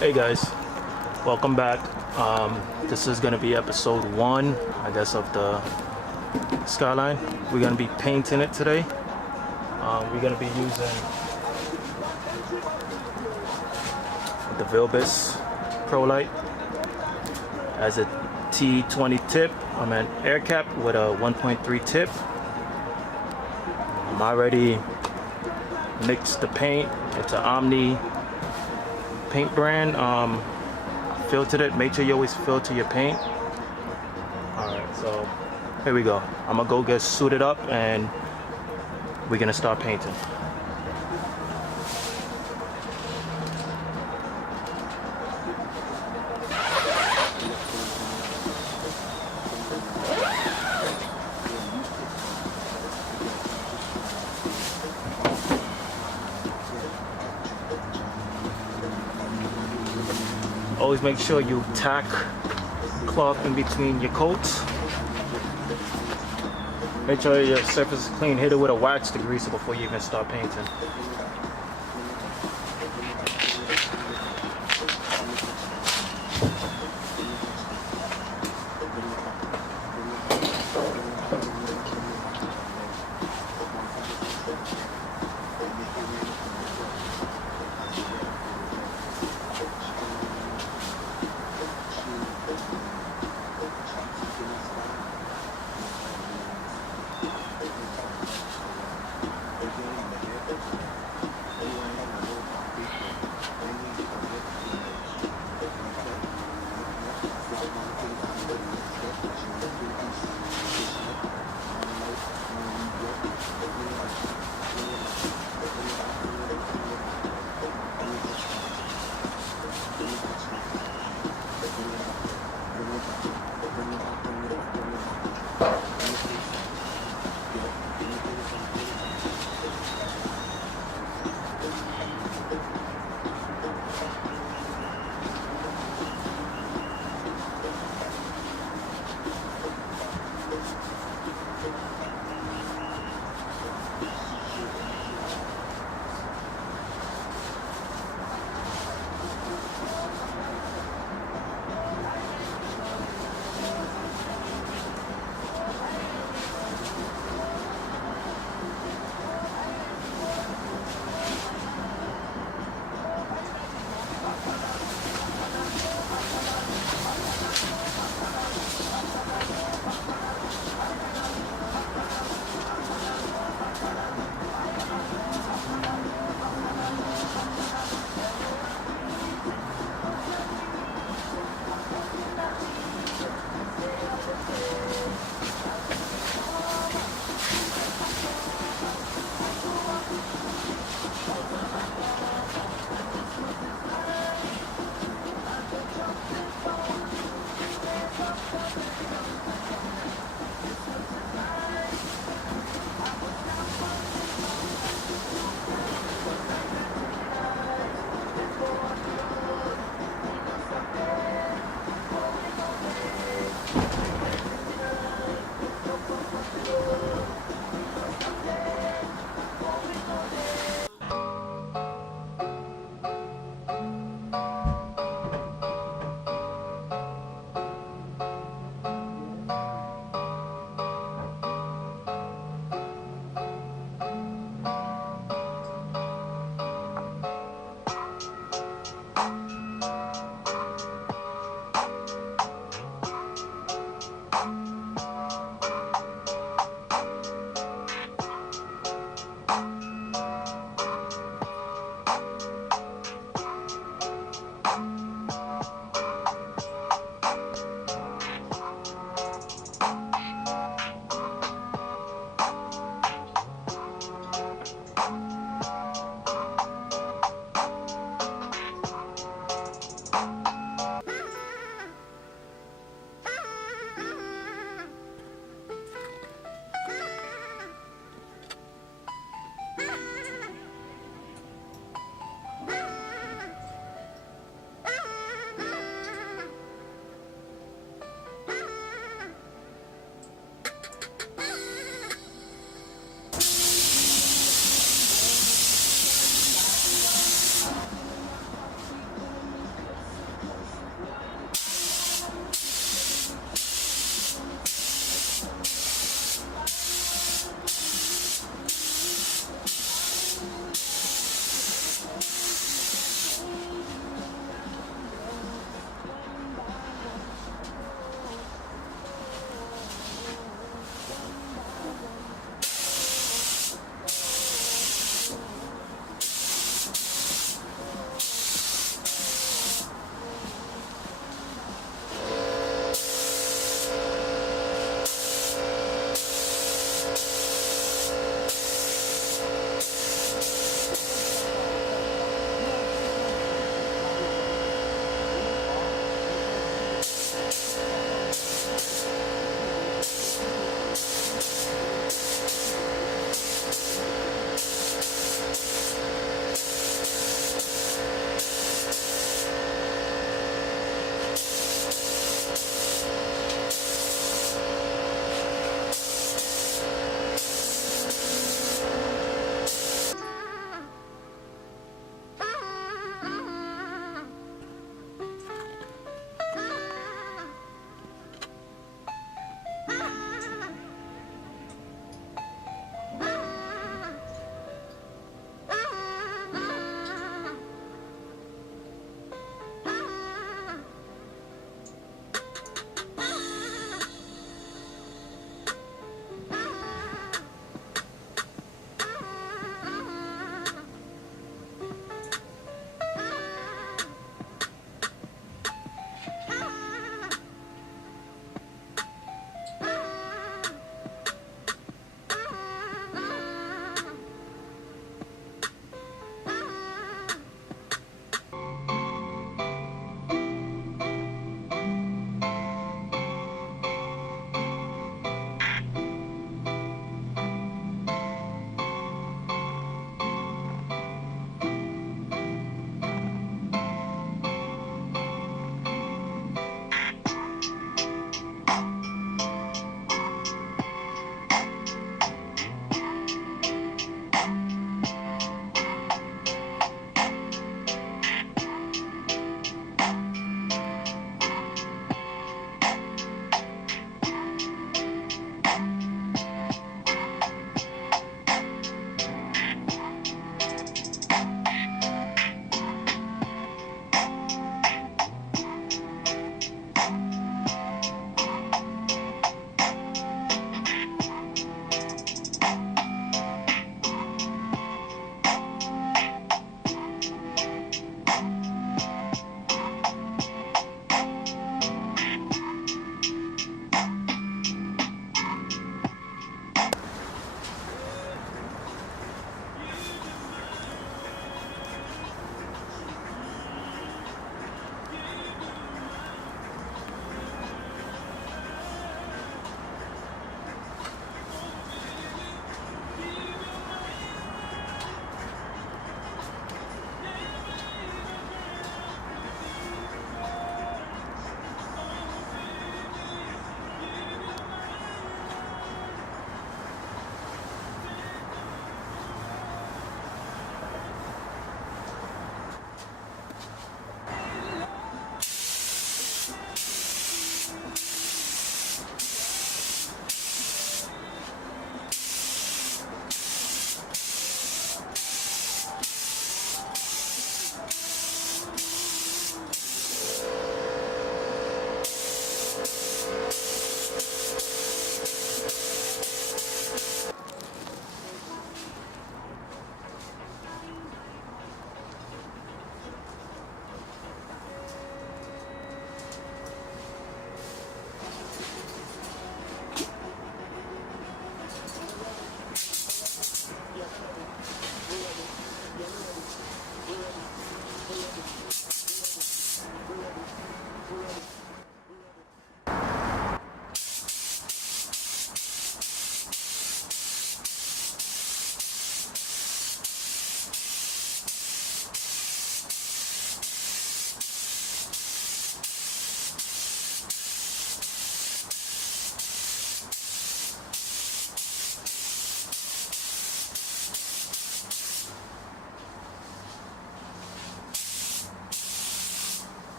Hey guys, welcome back. This is gonna be episode 1, I guess, of the Skyline. We're gonna be painting it today. We're gonna be using the Vilbis Pro Light as a T20 tip. I'm an air cap with a 1.3 tip. I'm already mixed the paint. It's an Omni paint brand. Filtered it. Make sure you always filter your paint. Alright, so here we go. I'm gonna go get suited up and we're gonna start painting. Always make sure you tack cloth in between your coats. Make sure your surface is clean. Hit it with a wax degreaser before you even start painting.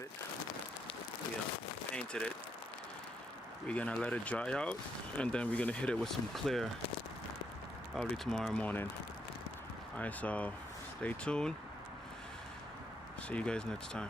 have it. We painted it. We're gonna let it dry out, and then we're gonna hit it with some clear probably tomorrow morning. Alright, so stay tuned. See you guys next time.